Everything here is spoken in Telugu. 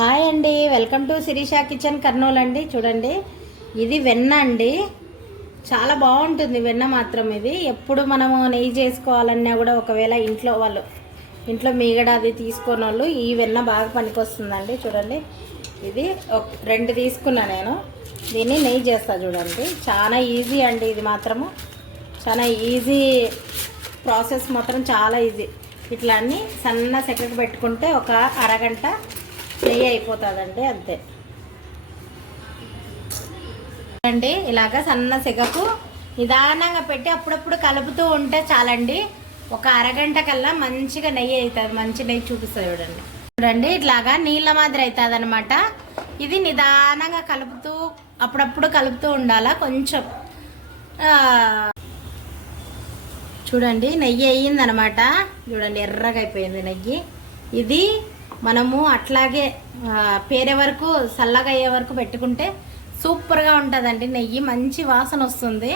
హాయ్ అండి. Welcome to Sirisha kitchen Kurnool అండి. చూడండి ఇది వెన్న అండి. చాలా బాగుంటుంది వెన్న మాత్రం ఇది. ఎప్పుడు మనము నెయ్యి చేసుకోవాలన్నా కూడా ఒకవేళ ఇంట్లో వాళ్ళు ఇంట్లో మీగడ అది తీసుకున్న వాళ్ళు ఈ వెన్న బాగా పనికొస్తుందండి. చూడండి ఇది ఒక- రెండు తీసుకున్నా నేను. దీన్ని నెయ్యి చేస్తా చూడండి. చాలా ఈజీ అండి ఇది మాత్రము. చాలా ఈజీ ప్రాసెస్ మాత్రం చాలా ఈజీ. ఇట్లా అన్నీ సన్న సెకకు పెట్టుకుంటే ఒక అరగంట నెయ్యి అయిపోతుందండి అంతే. అండి ఇలాగ సన్న సిగకు నిదానంగా పెట్టి అప్పుడప్పుడు కలుపుతూ ఉంటే చాలండి. ఒక అరగంట కల్లా మంచిగా నెయ్యి అవుతుంది మంచి నెయ్యి చూపిస్తుంది చూడండి. చూడండి ఇట్లాగా నీళ్ళ మాదిరి అవుతుంది అనమాట ఇది నిదానంగా కలుపుతూ అప్పుడప్పుడు కలుపుతూ ఉండాలా కొంచెం. చూడండి నెయ్యి అయ్యిందనమాట చూడండి ఎర్రగా అయిపోయింది నెయ్యి. ఇది మనము అట్లాగే పేరే వరకు చల్లగా అయ్యే వరకు పెట్టుకుంటే సూపర్గా ఉంటుందండి. నెయ్యి మంచి వాసన వస్తుంది